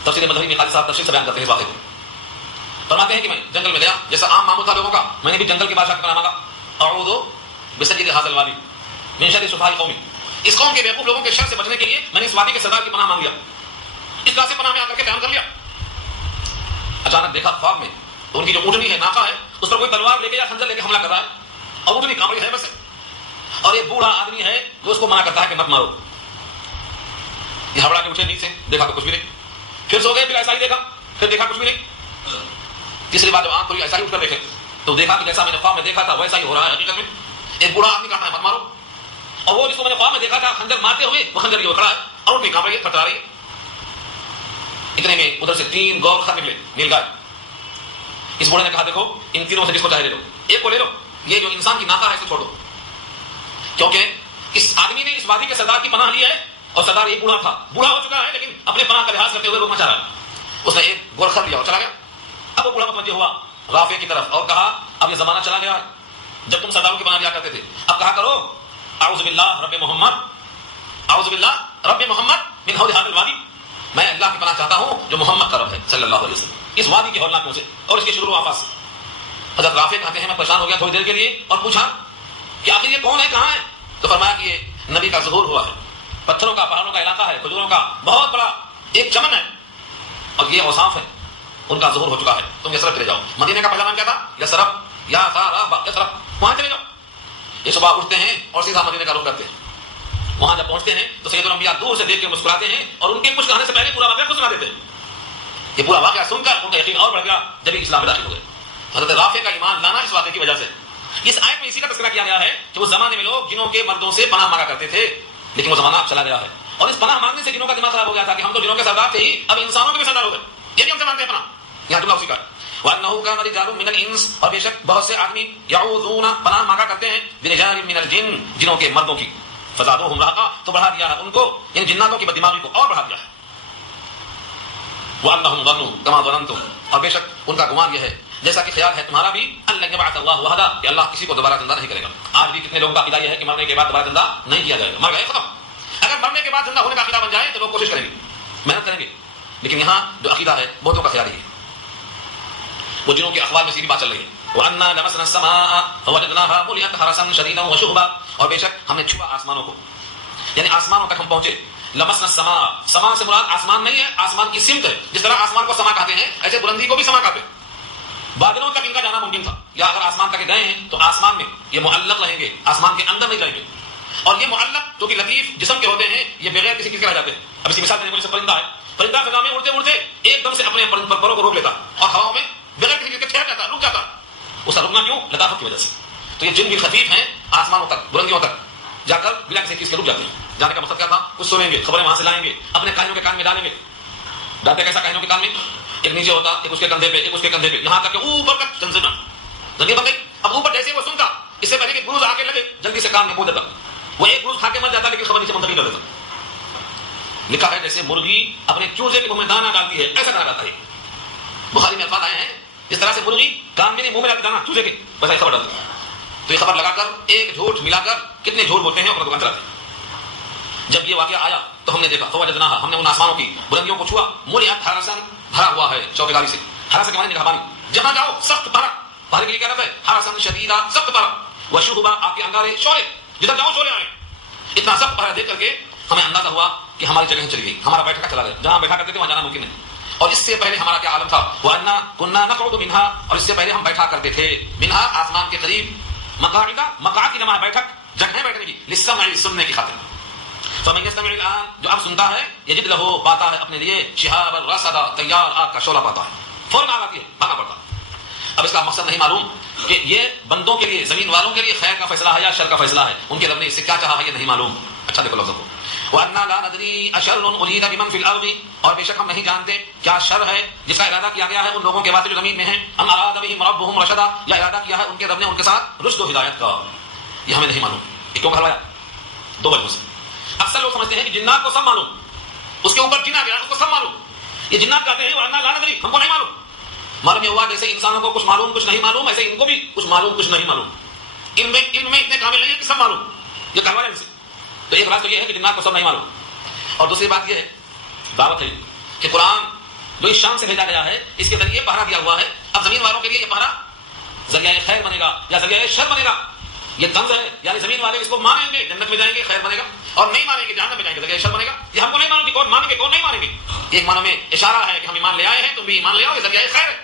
تفسیر مدنی میں خالد صاحب تفصیل سے بیان کرتے ہیں اس واقعے کو. فرماتے ہیں کہ میں جنگل میں گیا, جیسا عام معمول تھا لوگوں کا, میں نے بھی جنگل کے بادشاہ کا پناہ مانگا. اعوذ بسید ھذا الوادی من شر سفہاء القوم, اس قوم کے بیوقوف لوگوں کے شر سے بچنے کے لیے میں نے اس وادی کے سردار کی پناہ مانگ لیا. اس طرح سے پناہ میں آ کر کے قیام کر لیا. اچانک دیکھا خواب میں تو ان کی جو اونٹنی ہے, ناقہ ہے, اس پر کوئی تلوار لے کے یا خنجر لے کے حملہ کر رہا ہے, اور اونٹنی کانپ رہی ہے بس, اور ایک بوڑھا آدمی ہے جو اس کو منع کرتا ہے کہ مت مارو. یہ ہبڑا کے اٹھے نیچے سے, دیکھا تو کچھ بھی نہیں, پھر سو گئے, پھر ایسا ہی دیکھا, پھر دیکھا کچھ بھی نہیں. تیسری بار جب آنکھ کھلی ایسا ہی اٹھ کر دیکھے تو دیکھا کہ جیسا میں نے خواب میں دیکھا تھا ویسا ہی ہو رہا ہے. حقیقت میں ایک بوڑھا آدمی کہتا ہے مت مارو, اور وہ جس کو میں نے خواب میں دیکھا تھا خنجر مارتے ہوئے, وہ خنجر یہ کھڑا ہے اور اونٹنی کانپ رہی ہے, تھرتھرا رہی ہے. اتنے میں ادھر سے 3 گور خر نکلے, نیل گائے. اس بوڑھے نے کہا دیکھو ان تینوں سے جس کو چاہے لے لو, ایک کو لے لو, یہ جو انسان کی ناقہ ہے اس کو چھوڑ دو, کیونکہ اس آدمی نے اس وادی کے سردار کی پناہ لی ہے, اور سردار ایک بوڑھا تھا, بوڑھا ہو چکا ہے لیکن اپنے پناہ کا لحاظ کرتے ہوئے روکنا چاہ رہا ہے. اس نے ایک گور خر لیا اور چلا گیا. اب وہ بوڑھا متوجہ ہوا رافع کی طرف اور کہا اب یہ زمانہ چلا گیا ہے جب تم سرداروں کی پناہ لیا کرتے تھے, اب کہا کرو اعوذ باللہ رب محمد, اعوذ باللہ رب محمد من حول ھذا الوادی, میں اللہ کی پناہ چاہتا ہوں جو محمد کا رب ہے صلی اللہ علیہ وسلم, اس وادی کے ہولناکیوں سے اور اس کے شرور و آفات سے. حضرت رافع کہتے ہیں میں پریشان ہو گیا تھوڑی دیر کے لیے, اور پوچھا کہ آخر یہ کون ہے, کہاں ہے؟ تو فرمایا کہ یہ نبی کا ظہور ہوا ہے, پتھروں کا پہاڑوں کا علاقہ ہے, کھجوروں کا بہت بڑا ایک چمن ہے, اور یہ اوصاف ہے, ان کا ظہور ہو چکا ہے, تم یثرب چلے جاؤ. مدینے کا پہلا نام کیا تھا؟ یثرب, یا ثرب, یثرب, وہاں چلے جاؤ. یہ صبح اٹھتے ہیں اور سیدھا مدینے کا رخ کرتے ہیں. وہاں جب پہنچتے ہیں تو سید الانبیاء دور سے دیکھ کے مسکراتے ہیں, اور ان کے کچھ کہنے سے پہلے پورا واقعہ خود سنا دیتے ہیں. یہ پورا واقعہ سن کر ان کا یقین اور بڑھ گیا, جبھی اسلام میں داخل ہو گئے. حضرت رافع کا ایمان لانا اس واقعے کی وجہ سے. اس آیت میں اسی کا تذکرہ کیا گیا ہے کہ اس زمانے میں لوگ جنوں کے مردوں سے پناہ مانگا کرتے تھے, لیکن وہ زمانہ اب چلا گیا ہے, اور اس پناہ مانگنے سے جنوں کا دماغ خراب ہو گیا تھا کہ ہم تو جنوں کے سردار تھے ہی, اب انسانوں کے بھی سردار ہو گئے, یہ بھی ہم سے مانگتے ہیں پناہ. یہاں جملہ اسی کا ہے وَأَنَّهُ كَانَ رِجَالٌ مِّنَ الْإِنسِ, اور بے شک بہت سے آدمی يَعُوذُونَ پناہ مانگا کرتے ہیں بِرِجَالٍ مِّنَ الْجِنِّ, جنوں کے مردوں کی, فَزَادُوهُمْ رَهَقًا, تو بڑھا دیا ہے ان کو, یعنی جناتوں کی بددماغی کو اور بڑھا دیا ہے. وَأَنَّهُمْ ظَنُّوا كَمَا ظَنَنتُمْ, اور بے شک ان کا گمان یہ ہے جیسا کہ خیال ہے تمہارا بھی, أَن لَّن يَبْعَثَ اللَّهُ أَحَدًا, کہ اللہ کسی کو دوبارہ زندہ نہیں کرے گا. آج بھی کتنے لوگوں کا عقیدہ یہ ہے کہ مرنے کے بعد دوبارہ زندہ نہیں کیا جائے گا, مر گئے ختم. اگر مرنے کے بعد زندہ ہونے کا عقیدہ بن جائے تو لوگ کوشش کریں گے, محنت کریں گے, لیکن یہاں جو عقیدہ ہے بہتوں کا خیال ہی ہے. وہ جنوں کے اخبار میں سیدھی بات چل رہی ہے, وَأَنَّا لَمَسْنَا السَّمَاءَ فَوَجَدْنَاهَا مُلِئَتْ حَرَسًا شَدِيدًا وَشُهُبًا, اور بے شک ہم نے چھوا آسمانوں کو, یعنی آسمانوں تک ہم پہنچے. لمسنا السماء, سما سے مراد آسمان نہیں ہے, آسمان کی سمت ہے. جس طرح آسمان کو سما کہتے ہیں ایسے بلندی کو بھی سما کہتے ہیں. بادلوں تک ان کا جانا ممکن تھا, یا اگر آسمان تک گئے ہیں تو آسمان میں یہ معلق رہیں گے, آسمان کے اندر نہیں رہیں گے. اور یہ معلق جو کہ لطیف جسم کے ہوتے ہیں, یہ بغیر کسی چیز کے رہ جاتے ہیں. اب اس کی مثال دینے کو جیسے پرندہ ہے, پرندہ فضا میں اڑتے اڑتے ایک دم سے اپنے پروں کو روک لیتا, اور ہواؤں میں بغیر کسی چیز کے ٹھہر جاتا, رک جاتا. اس کا رکنا کیوں؟ لطافت کی وجہ سے. تو یہ جن بھی خفیف ہیں آسمانوں تک, بلندیوں تک جا کر بلا کسی چیز کے رک جاتے ہیں. جانے کا مقصد کیا تھا؟ کچھ سنیں گے, خبریں وہاں سے لائیں گے, اپنے کانوں کے کان میں ڈالیں گے. ڈالتے کیسا کانوں کے کان میں؟ ایک نیچے ہوتا, ایک اس کے کندھے پہ, ایک اس کے کندھے پہ, یہاں تک کہ اوپر تک زنجیر بن گئی. اب اوپر جیسے وہ سنتا, اس سے پہلے کہ گروز آ کے لگے جلدی سے کان میں کود دیتا. وہ ایک گروز کھا کے مر جاتا لیکن خبر نیچے منتقل کر دیتا. لکھا ہے جیسے مرغی اپنے چوزے کے منہ میں دانا ڈالتی ہے, ایسا دانا ڈالتا ہے. بخاری میں الفاظ آئے ہیں جس طرح سے مرغی کان میں نہیں منہ میں ڈالتی دانا چوزے کے, بس ایسی خبر ڈالتی. تو یہ خبر لگا کر ایک جھوٹ ملا کر کتنے جھوٹ بولتے ہیں اور دکان چلاتے ہیں. جب یہ واقعہ آیا تو ہم نے دیکھا, فوجدناها, ہم نے ان آسمانوں کی بلندیوں کو چھوا, ملئت حرسا, بھرا ہوا ہے چوکیداری سے. حرسا کے معنی نگہبانی, جہاں جاؤ سخت پہرا, پہرے کے لیے کیا رہتا ہے؟ حرسا شدیدا, سخت پہرا. وشہبا, آپ کے انگارے, شعلے, جدھر جاؤ شعلے آئے. اتنا سخت پہرا دیکھ کر کے ہمیں اندازہ ہوا کہ ہماری جگہ چلی گئی, ہمارا بیٹھا چلا گیا, جہاں بیٹھا کرتے تھے وہاں جانا ممکن نہیں. اور اس سے پہلے ہمارا کیا عالم تھا؟ وَأَنَّا كُنَّا نَقْعُدُ مِنْهَا, اور اس سے پہلے ہم بیٹھا کرتے تھے, منہا آسمان کے قریب, مقاعد, مقاعد کی جمع ہے بیٹھک, جگہیں بیٹھنے کی, للسمع, سننے کی خاطر. فمن يستمع الان, جو اب سنتا ہے, یجد له, پاتا ہے اپنے لیے, شہاب الرصدا, تیار آگ کا شعلہ پاتا ہے, فوراً آگ آتی ہے, بھاگنا پڑتا. اب اس کا مقصد نہیں معلوم کہ یہ بندوں کے لیے, زمین والوں کے لیے خیر کا فیصلہ ہے یا شر کا فیصلہ ہے, ان کے رب نے اس سے کیا چاہا ہے یہ نہیں معلوم. اچھا دیکھو لفظ کو, وَأَنَّا لَا نَدْرِي أَشَرٌ أُرِيدَ بِمَنْ فِي الْأَرْضِ, اور بے شک ہم نہیں جانتے کیا شر ہے جس کا ارادہ کیا گیا ہے ان لوگوں کے واسطے جو زمین میں ہیں, ام أَرَادَ بِهِمْ رَبُّهُمْ رَشَدًا, یا ارادہ کیا ہے ان کے رب نے ان کے ساتھ رشد و ہدایت کا, یہ ہمیں نہیں معلوم. یہ کیوں کروایا؟ دو وجہ سے. اکثر لوگ سمجھتے ہیں کہ جنات کو سب معلوم, اس کے اوپر جن آ گیا اس کو سب معلوم. یہ جنات کہتے ہیں وَأَنَّا لَا نَدْرِي, ہم کو نہیں معلوم. معلوم یہ ہوا جیسے انسانوں کو کچھ معلوم کچھ نہیں معلوم، ایسے ان کو بھی کچھ معلوم کچھ نہیں معلوم. علم میں اتنے کامل نہیں ہے کہ سب معلوم، یہ کہا ہے ان سے. تو ایک بات تو یہ ہے کہ جنات کو سب نہیں معلوم. اور دوسری بات یہ ہے، دعوت ہے کہ قرآن جو اس شان سے بھیجا گیا ہے اس کے ذریعے پہرا دیا ہوا ہے. اب زمین والوں کے لیے یہ پہرا ذریعہ خیر بنے گا یا ذریعہ شر بنے گا، یہ طنز ہے. یعنی زمین والے اس کو مانیں گے جنت میں جائیں گے خیر بنے گا، اور نہیں مانیں گے جہنم میں جائیں گے ذریعہ شر بنے گا. یہ ہم کو نہیں معلوم کہ کون مانیں گے کون نہیں مانیں گے. ایک معنوں میں اشارہ ہے کہ ہم ایمان لے آئے ہیں، تم بھی ایمان لے آؤ، یہ ذریعہ خیر ہے.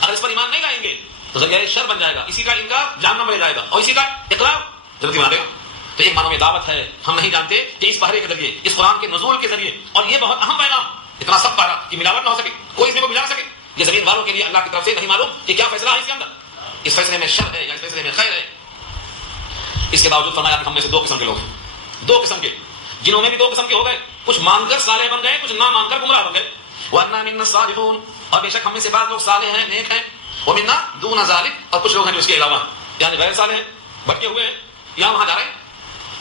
اگر اس پر ایمان نہیں لائیں گے تو ذریعہ شر بن جائے گا، اسی کا انکار جہنم میں لے جائے گا اور اسی کا اقرار جنت میں آ جائے گا. تو ایک معنوں میں دعوت ہے. ہم نہیں جانتے کہ اس پہرے کے ذریعے، اس قرآن کے نزول کے ذریعے، اور یہ بہت اہم پیغام، اتنا سب پہرا کہ ملاوٹ نہ ہو سکے، کوئی اس میں کو ملا سکے. یہ زمین والوں کے لیے اللہ کی طرف سے نہیں معلوم کہ کیا فیصلہ ہے اس کے اندر، اس فیصلے میں شر ہے یا اس فیصلے میں خیر ہے. اس کے باوجود فرمایا کہ ہم میں سے دو قسم کے لوگ ہیں، دو قسم کے، جنہوں میں بھی دو قسم کے ہو گئے. کچھ مان کر صالح بن گئے، کچھ نہ مان کر گمراہ بن گئے. وَأَنَّا مِنَّا الصَّالِحُونَ، اور بے شک ہم میں سے بعض لوگ صالح ہیں، نیک ہیں. وَمِنَّا دُونَ ذَلِكَ، اور کچھ لوگ ہیں جو اس کے علاوہ یعنی غیر صالح ہیں، بھٹکے ہوئے ہیں، یہاں وہاں جا رہے ہیں.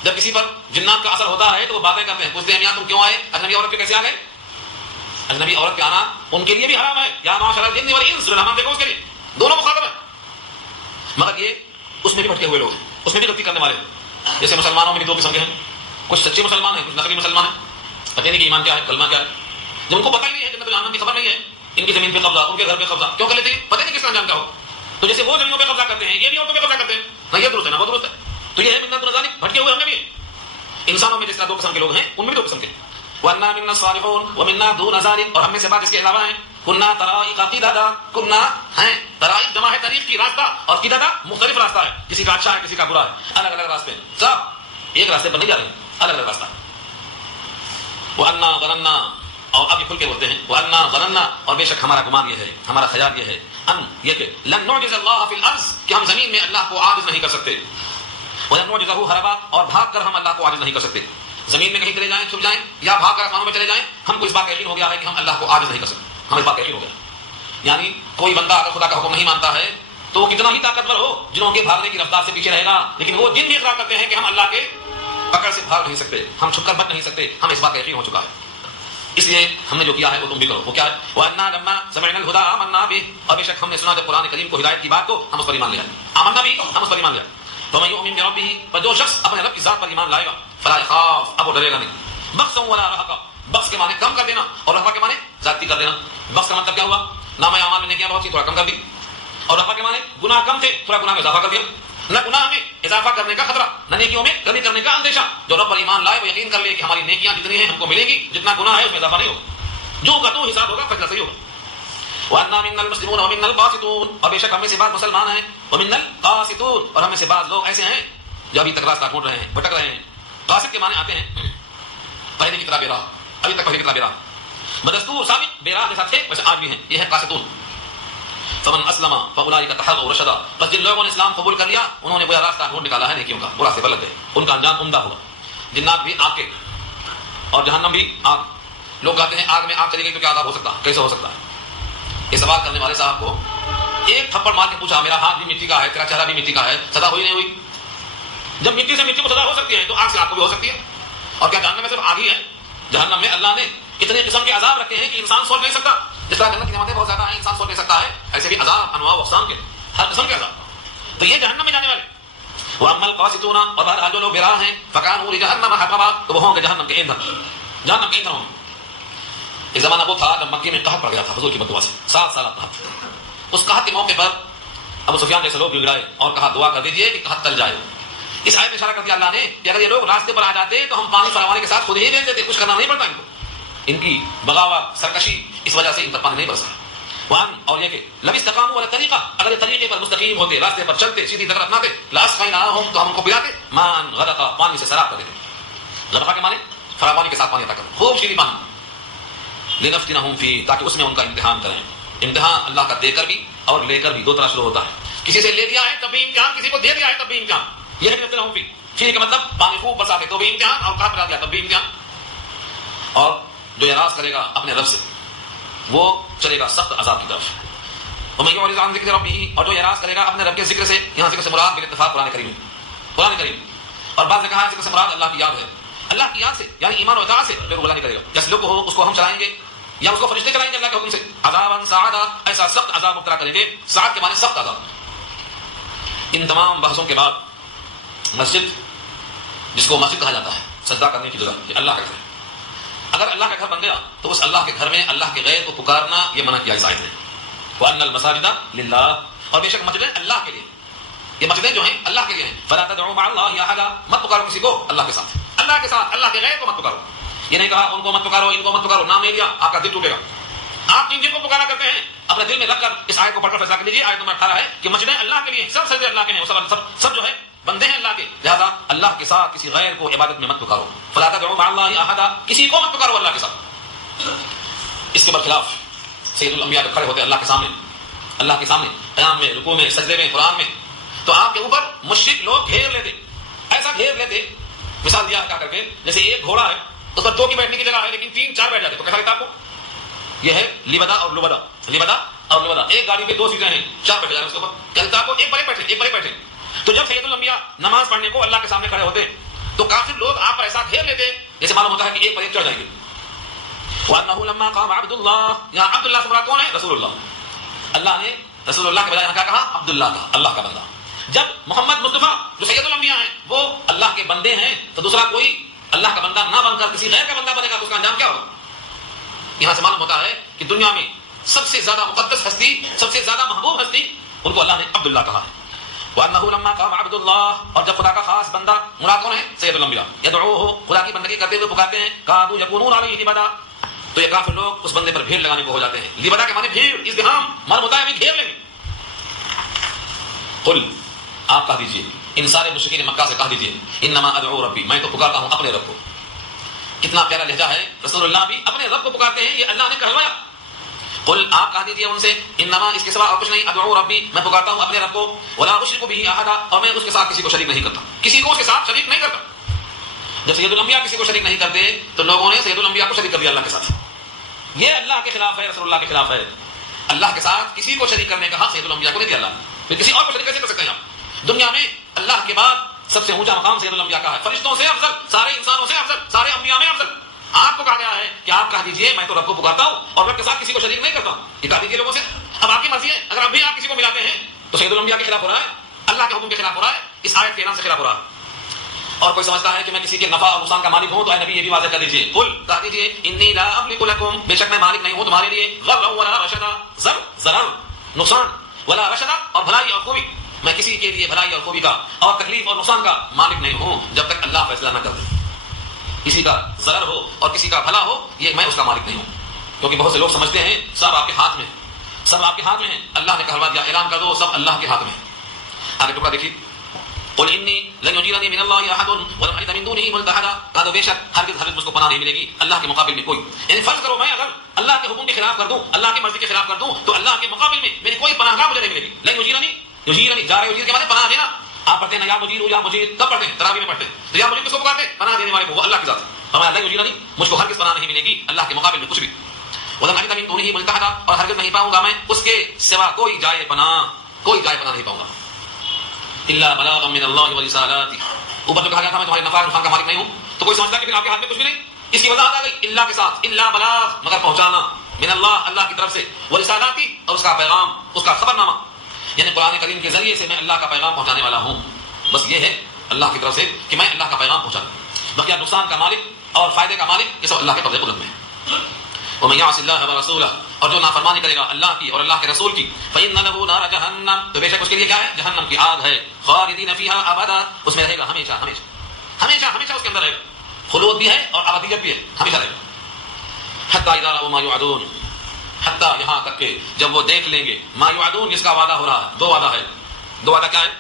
جب کسی پر جنات کا اثر ہوتا ہے تو وہ باتیں کرتے ہیں، پوچھتے ہیں میاں تم کیوں آئے، اجنبی عورت پہ کیسے آ گئے. اجنبی عورت پہ آنا ان کے لیے بھی حرام ہے. یا معاشر الجن والانس، رحمان دیکھو اس کے لیے دونوں مخاطب ہیں. مگر یہ اس میں بھی بھٹکے ہوئے لوگ ہیں، اس میں بھی غلطی کرنے والے ہیں. جیسے مسلمانوں میں بھی دو قسم کے ہیں، کچھ سچے مسلمان ہیں، کچھ نقلی مسلمان ہیں. پتہ نہیں کہ ایمان کیا ہے، کلمہ کیا ہے. جب ان کو پتہ ہی نہیں ہے، جنت و جہنم کی خبر نہیں ہے، ان کی زمین پہ قبضہ، ان کے گھر پہ قبضہ کیوں کر لیتے ہیں، پتہ نہیں کس طرح جانتا ہو. تو جیسے وہ زمینوں پہ قبضہ کرتے ہیں، یہ بھی عورتوں پہ قبضہ کرتے ہیں. نہ یہ درست ہے نہ وہ درست ہے. تو یہ ہے منا دون ذالک، بھٹکے ہوئے ہم میں بھی ہیں. انسانوں میں جس طرح دو قسم کے لوگ ہیں ان میں بھی دو قسم کے. وَأَنَّا مِنَّا الصَّالِحُونَ وَمِنَّا دُونَ ذَلِكَ، اور ہم میں سے بعض اس کے علاوہ ہیں. كُنَّا طَرَائِقَ قِدَدًا، كُنَّا ہیں طرائق جمع ہے طریق کی، راستہ، اور قددا مختلف راستہ ہے، کسی کا اچھا ہے کسی کا برا ہے، الگ الگ راستے ہیں. سب ایک راستے پر نہیں جا رہے ہیں، الگ الگ راستہ. وَأَنَّا ظَنَنَّا، اور اب یہ کھل کے بولتے ہیں وَأَنَّا ظَنَنَّا، اور بے شک ہمارا گمان یہ ہے، ہمارا خیال یہ ہے، یہ کہ لَن نُعْجِزَ اللَّهَ فِي الْأَرْضِ، کہ ہم زمین میں اللہ کو عاجز نہیں کر سکتے. وَلَن نُعْجِزَهُ هَرَبًا، اور بھاگ کر ہم اللہ کو عاجز نہیں کر سکتے. زمین میں کہیں چلے جائیں چھپ جائیں یا بھاگ کر آسمانوں میں چلے جائیں، ہم کو اس بات کا یقین ہو گیا ہے کہ ہم اللہ کو عاجز نہیں کر سکتے. ہمیں اس بات کا یقین ہو گیا. یعنی کوئی بندہ اگر خدا کا حکم نہیں مانتا ہے تو وہ کتنا ہی طاقتور ہو، جنہوں کے بھاگنے کی رفتار سے پیچھے رہے گا، لیکن وہ جن بھی اقرار کرتے ہیں کہ ہم اللہ کے پکڑ سے بھاگ نہیں سکتے، ہم چھپ کر بچ نہیں سکتے، ہمیں اس بات کا یقین ہو چکا ہے. اس لیے ہم نے جو کیا ہے وہ تم بھی کرو. وہ کیا ہے؟ وَأَنَّا لَمَّا سَمِعْنَا الْهُدَىٰ آمَنَّا بِهِ، اور بے شک ہم نے سنا جب قرآن کریم کو ہدایت کی بات کو ہم اس پر ایمان لے آئے. آمنا بھی ہم اس پر ایمان لے آئے. فَمَن يُؤْمِن بِرَبِّهِ، پر جو شخص اپنے رب کی ذات پر ایمان لائے گا، فَلَا يَخَافُ، اب وہ ڈرے گا نہیں. بخسا ولا رہقا، بخس کے معنی کم کر دینا، اور رفع کے معنی زیادتی کر دینا. بخس کا مطلب کیا ہوا؟ نام اعمال میں نیکیاں بہت تھی، تھوڑا کم کر دی. اور رفع کے معنی گناہ کم تھے، تھوڑا گناہ میں اضافہ کر دیا. نہ گناہ میں اضافہ کرنے کا خطرہ، نہ نیکیوں میں کمی کرنے کا اندیشہ. جو رب پر ایمان لائے وہ یقین کر لے کہ ہماری نیکیاں جتنی ہیں ہم کو ملے گی، جتنا گناہ ہے اس میں اضافہ نہیں ہوگا، جو ہوگا تو حساب ہوگا، فیصلہ صحیح ہوگا. وَأَنَّا مِنَّا الْمُسْلِمُونَ وَمِنَّا الْقَاسِطُونَ، اور بے شک ہم میں سے بعض مسلمان ہیں، وَمِنَّا الْقَاسِطُونَ، اور ہم میں سے بعض لوگ ایسے ہیں جو ابھی تک راستہ ڈھونڈ رہے ہیں، بھٹک رہے ہیں. قاصد کے معنی آتے ہیں پہلے کی طرح بے راہ، ابھی تک پہلے کی طرح بے راہ، بدستور سابق بے راہ جیسا تھے ویسے آج بھی ہیں. یہ ہے قاسطون. فمن اسلم فاولئک تحروا رشدا، بس جن لوگوں نے اسلام قبول کر لیا انہوں نے وہ راستہ ڈھونڈ نکالا ہے نیکیوں کا، وہ راستے پر لگ گئے، ان کا انجام عمدہ ہوگا. جنات بھی آگ کے اور جہنم بھی آگ. لوگ کہتے ہیں آگ میں آگ چلی گئی تو کیا عذاب ہو سکتا ہے، کیسے ہو سکتا ہے؟ یہ سوال کرنے والے صاحب کو ایک تھپڑ مار کے پوچھا، میرا ہاتھ بھی مٹی کا ہے، تیرا چہرہ بھی مٹی کا ہے، سزا ہوئی نہیں ہوئی؟ جب مٹی سے مٹی کو سزا ہو سکتی ہے تو آگ سے آگ کو بھی ہو سکتی ہے. اور کیا جہنم میں صرف آگ ہی ہے؟ جہنم میں اللہ نے اتنے قسم کے عذاب رکھے ہیں کہ انسان سوچ نہیں سکتا. جس طرح جنت کی نعمتیں بہت زیادہ ہیں انسان سوچ نہیں سکتا ہے، ایسے بھی عذاب انواع و اقسام کے، ہر قسم کے عذاب. تو یہ جہنم میں جانے والے. وَأَمَّا الْقَاسِطُونَ، اور بہرحال جو لوگ بے راہ ہیں، فَكَانُوا لِجَهَنَّمَ حَطَبًا، تو وہ ہوں گے جہنم کے ایندھن، جہنم کے ایندھن ہوں گے. ایک زمانہ وہ تھا جب مکے میں قحط پڑ گیا تھا حضور کی بددعا سے، 7 سال قحط. اس قحط کے موقع پر ابو سفیان جیسے لوگ گڑائے اور کہا دعا کر دیجئے کہ قحط ٹل جائے. اس آیت میں اشارہ کر دیا اللہ نے کہ اگر یہ لوگ راستے پر آ جاتے تو ہم پانی فراوانی کے ساتھ خود ہی بھیج دیتے، کچھ کرنا نہیں پڑتا ان کو. ان کی بغاوت سرکشی اس وجہ سے ان پر پانی نہیں برسا. اور یہ کہ لو استقاموا علی الطریقہ، اگر یہ طریقے پر مستقیم ہوتے، راستے پر چلتے، سیدھی طرف اپناتے، لاسقیناہم، تو ہم ان کو پلاتے مان غدقا، پانی سے سراب کر دیتے. غدقا کے معنی فراوانی کے ساتھ پانی عطا کرنا، خوب شیریں پانی. لنفتنہم فی، تاکہ اس میں ان کا امتحان کریں. امتحان اللہ کا دے کر بھی اور لے کر بھی، دو طرح شروع ہوتا ہے. کسی سے لے لیا ہے تب بھی امتحان، کسی کو دے دیا ہے تب بھی امتحان. یہ ہے لنفتنہم فی. فی کا مطلب پانی خوب برساتے تو بھی امتحان، اور کہاں پلا دیا تب بھی امتحان. اور جو اعراض کرے گا اپنے رب سے وہ چلے گا سخت عذاب کی طرف. وَمَن يُعْرِضْ عَن ذِكْرِ رَبِّهِ، اور جو اعراض کرے گا اپنے رب کے ذکر سے، یہاں ذکر سے مراد بالاتفاق قرآن کریم ہے، قرآن کریم. اور بعض نے کہا ہے ذکر سے مراد اللہ کی یاد ہے. اللہ کی یاد سے یعنی ایمان و اطاعت سے پھر گناہ نہیں کرے گا. یسلکہ، اس کو ہم چلائیں گے، یا اس کو فرشتے چلائیں گے اللہ کے حکم سے. عذاباً صعدا، ایسا سخت عذاب مبتلا کریں گے. صعد کے معنی سخت عذاب. ان تمام بحثوں کے بعد مسجد، جس کو مسجد کہا جاتا ہے سجدہ کرنے کی جگہ، یہ اللہ کا گھر ہے. اگر اللہ کا گھر بن گیا تو اس اللہ کے گھر میں اللہ کے غیر کو پکارنا یہ منع کیا اس آیت نے. وَأَنَّ الْمَسَاجِدَ لِلَّهِ، اور بے شک مسجدیں اللہ کے لیے، یہ مسجدیں جو ہیں اللہ کے لیے ہیں. فَلَا تَدْعُوا مَعَ اللَّهِ أَحَدًا، مت پکارو کسی کو اللہ کے ساتھ، اللہ کے ساتھ اللہ کے غیر کو مت پکارو. یہ نہیں کہا ان کو مت پکارو، ان کو مت پکارو، نام لے لیا آپ کا دل ٹوٹے گا. آپ جن کو پکارا کرتے ہیں اپنے دل میں رکھ کر اس آیت کو پڑھ کر فیصلہ کر لیجیے. آیت نمبر 18 ہے کہ مسجدیں اللہ کے لیے، سب سجدے اللہ کے ہیں، سب جو ہے بندے ہیں اللہ کے، لہذا اللہ کے ساتھ کسی غیر کو عبادت میں مت پکارو. فَلَا تَدْعُوا مَعَ اللَّهِ أَحَدًا، کسی کو مت پکارو اللہ کے ساتھ. اس کے برخلاف سید الانبیاء جب کھڑے ہوتے اللہ کے سامنے، اللہ کے سامنے قیام میں، رکوع میں، سجدے میں، قرآن میں، تو آپ کے اوپر مشرک لوگ گھیر لیتے، ایسا گھیر لیتے. مثال دیا کیا کر کے، جیسے ایک گھوڑا ہے اس پر دو کی بیٹھنے کی جگہ ہے لیکن 3-4 بیٹھ جاتے، تو کیسا لگتا آپ کو؟ یہ ہے لیبدا اور لبدا، لیبدا اور لبدا. ایک گاڑی پہ 2 سیٹیں ہیں، 4 بیٹھ جائیں اس کے اوپر، کیا لگتا آپ کو؟ ایک بڑے بیٹھے، ایک بڑے بیٹھے. تو جب سید الانبیاء نماز پڑھنے کو اللہ کے سامنے کھڑے ہوتے تو کافر لوگ آپ پر ایسا گھیر لیتے جیسے معلوم ہوتا ہے کہ ایک پر ایک چڑھ جائے گی. وَأَنَّهُ لَمَّا قَامَ عَبْدُ اللَّهِ، یہاں عبد اللہ سے مراد کون ہے؟ رسول اللہ. اللہ نے رسول اللہ کے بجائے یہاں کیا کہا؟ عبداللہ کا، اللہ کا بندہ. جب محمد مصطفیٰ جو سید الانبیاء ہیں وہ اللہ کے بندے ہیں تو دوسرا کوئی اللہ کا بندہ نہ بن کر کسی غیر کا بندہ بنے گا تو اس کا انجام کیا ہوگا؟ یہاں سے معلوم ہوتا ہے کہ دنیا میں سب سے زیادہ مقدس ہستی، سب سے زیادہ محبوب ہستی، ان کو اللہ نے عبداللہ کہا ہے. وَأَنَّهُ لَمَّا قَامَ عَبْدُ اللَّهِ، اور جب خدا کا خاص بندہ مراد کون ہے؟ سید الانبیاء. يَدْعُوهُ، خدا کی بندگی کرتے ہوئے پکارتے ہیں. كَادُوا يَكُونُونَ عَلَيْهِ لِبَدًا، تو یہ کافر لوگ اس بندے پر بھیڑ لگانے کو ہو جاتے ہیں. لبدا کے معنی بھیڑ، ازدحام، معلوم ہوتا ہے ابھی گھیر لیں گے. قل، آپ کہہ دیجئے ان سارے مشرکین مکہ سے کہہ دیجئے، انما ادعو ربی، میں تو پکارتا ہوں اپنے رب کو. کتنا پیارا لہجہ ہے، رسول اللہ بھی اپنے رب کو پکارتے ہیں، یہ اللہ نے کہلوایا. قل، آپ کہہ دیجئے ان سے، انما، اس کے سوا اور کچھ نہیں، ادعو ربی، میں پکارتا ہوں اپنے رب کو، ولا اشرک به احدا، اور میں اس کے ساتھ کسی کو شریک نہیں کرتا، کسی کو اس کے ساتھ شریک نہیں کرتا. جب سید الانبیاء کسی کو شریک نہیں کرتے تو لوگوں نے سید الانبیاء کو شریک کر دیا اللہ کے ساتھ. یہ اللہ کے خلاف ہے، رسول اللہ کے خلاف ہے. اللہ کے ساتھ کسی کو شریک کرنے کا حق سید الانبیاء کو نہیں دیا اللہ. پھر کسی اور کو شریک کیسے کر سکتے ہیں آپ؟ دنیا میں اللہ کے بعد سب سے اونچا مقام سید الانبیاء کا ہے، فرشتوں سے افضل، سارے انسانوں سے افضل، سارے انبیاء میں افضل. آپ کو کہا گیا ہے کہ آپ کہہ دیجئے میں تو رب کو پکارتا ہوں اور رب کے ساتھ کسی کو شریک نہیں کرتا ہوں. یہ کہہ دیجئے لوگوں سے. اب آپ کی مرضی ہے، اگر ابھی آپ کسی کو ملاتے ہیں تو سید الانبیاء کے خلاف ہو رہا ہے، اللہ کے حکم کے خلاف ہو رہا ہے، اس آیت کے اعلان سے خلاف ہو رہا ہے. اور کوئی سمجھتا ہے کہ میں کسی کے نفع اور نقصان کا مالک ہوں تو اے نبی یہ بھی واضح کر دیجئے. قل، کہہ دیجئے انی لا املک لکم، بے شک میں مالک نہیں ہوں تمہارے لیے، ضرا ولا رشدا، ضرر نقصان، ولا رشدا اور بھلائی اور خوبی، میں کسی کے لیے بھلائی اور خوبی کا اور تکلیف اور نقصان کا مالک نہیں ہوں جب تک اللہ فیصلہ نہ کر دے. کسی کا ضرر ہو اور کسی کا بھلا ہو یہ میں اس کا مالک نہیں ہوں، کیونکہ بہت سے لوگ سمجھتے ہیں سب آپ کے ہاتھ میں، سب آپ کے ہاتھ میں ہیں. اللہ نے کہلوا دیا، اعلان کر دو سب اللہ کے ہاتھ میں. آگے ٹکڑا دیکھیے. قل انی لن یجیرنی من اللہ احد ولم اجد من دونہ ملتحدا، کہا دو بے شک ہرگز مجھ کو پناہ نہیں ملے گی اللہ کے مقابل میں کوئی. یعنی فرض کرو میں اگر اللہ کے حکم کے خلاف کر دوں، اللہ کی مرضی کے خلاف کر دوں تو اللہ کے مقابل میں میری کوئی پناہ گاہ مجھے نہیں ملے گی. لن یجیرنی جار یجیر کے معنی پناہ دینا. آپ پڑھتے ہیں یا مجیر یا مجید، کب پڑھتے ہیں؟ تراویح میں پڑھتے ہیں. تو یا مجید کس کو پکارتے ہیں؟ پناہ دینے والے کو، وہ اللہ کی ذات ہے. فرمایا لن یجیرنی، مجھ کو ہرگز پناہ نہیں ملے گی اللہ کے مقابل میں کچھ بھی. ولم اجد من دونہ ملتحدا، اور ہرگز نہیں پاؤں گا میں اس کے سوا کوئی جائے پناہ نہیں پاؤں گا. الا بلاغا من اللہ ورسالاتہ، اوپر تو کہا گیا تھا میں تمہارے نفع اور نقصان کا مالک نہیں ہوں، تو کوئی سمجھتا ہے کہ پھر آپ کے ہاتھ میں کچھ بھی نہیں. اس کی وضاحت آ گئی الا کے ساتھ، الا بلاغ مگر پہنچانا، من اللہ کی طرف سے، ورسالاتہ اور اس کا پیغام، اس کا خبر نامہ، یعنی قرآن کریم کے ذریعے سے میں اللہ کا پیغام پہنچانے والا ہوں. بس یہ ہے اللہ کی طرف سے کہ میں اللہ کا پیغام پہنچاؤں. بقیہ نقصان کا مالک اور فائدے کا مالک یہ سب اللہ کے قبضے قدرت میں ہے. ومن يعص الله ورسوله، اور جو نافرمانی کرے گا اللہ کی اور اللہ کے رسول کی، فإن له نار جہنم، تو بے شک اس کے لیے کیا ہے؟ جہنم کی آگ ہے. خالدین فیہا ابدا، اس میں رہے گا ہمیشہ ہمیشہ ہمیشہ اس کے اندر رہے گا. خلود بھی ہے اور ابدیت بھی ہے، ہمیشہ رہے گا. حتی اذا رأوا ما يوعدون، حتی یہاں تک کہ جب وہ دیکھ لیں گے ما یوعدون، جس کا وعدہ ہو رہا ہے. دو وعدہ ہے. دو وعدہ کیا ہے؟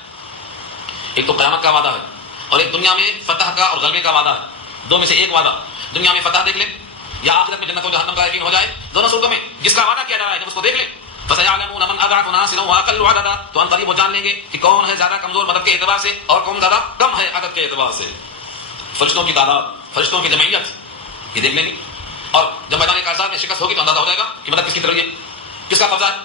ایک تو قیامت کا وعدہ ہے اور ایک دنیا میں فتح کا اور غلبے کا وعدہ ہے. دو میں سے ایک وعدہ، دنیا میں فتح دیکھ لیں یا آخرت میں جنت و جہنم کا یقین ہو جائے. دونوں صورتوں میں جس کا وعدہ کیا جا رہا ہے جب اس کو دیکھ لیں، فَسَيَعْلَمُونَ مَنْ أَضْعَفُ نَاصِرًا وَأَقَلُّ عَدَدًا، تو ان قریب وہ جان لیں گے کہ کون ہے زیادہ کمزور مدد کے اعتبار سے اور کون زیادہ کم ہے عدد کے اعتبار سے. فرشتوں کی تعداد، فرشتوں کی جمعیت یہ دیکھ لیں گے، اور جب میدان کائنات میں شکست ہوگی تو اندازہ ہو جائے گا کہ مدد کس کی طرف ہے، کس کا قبضہ ہے.